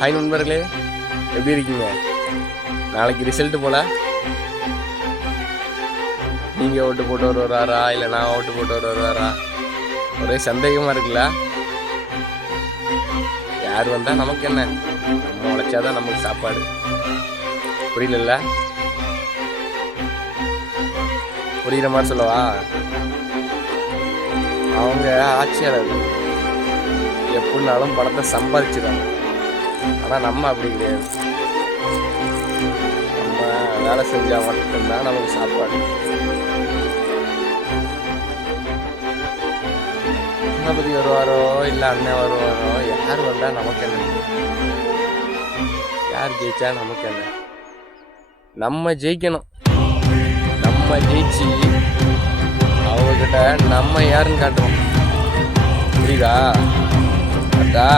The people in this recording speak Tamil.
ஹாய் நண்பர்களே, எப்படி இருக்கீங்க? நாளைக்கு ரிசல்ட் போல நீங்கள் ஓட்டு போட்டு வருவாரா இல்லை நான் ஓட்டு போட்டு வருவாரா? ஒரே சந்தேகமாக இருக்குல்ல. யார் வந்தால் நமக்கு என்ன? நம்ம உழைச்சாதான் நமக்கு சாப்பாடு. புரியல? புரிகிற மாதிரி சொல்லவா? அவங்க ஆட்சியாளர்கள் எப்படினாலும் பணத்தை சம்பாதிச்சிடுவாங்க. ஆனால் நம்ம அப்படி கிடையாது. நம்ம வேலை செஞ்சால் மட்டும்தான் நமக்கு சாப்பாடு. தளபதி வருவாரோ இல்லை அண்ணன் வருவாரோ, யார் வந்தால் நமக்கு என்ன? யார் ஜெயிச்சா நமக்கு என்ன? நம்ம ஜெயிக்கணும். நம்ம ஜெயிச்சு அவங்கக்கிட்ட நம்ம யாருன்னு காட்டுறோம். புரியுதா? அக்கா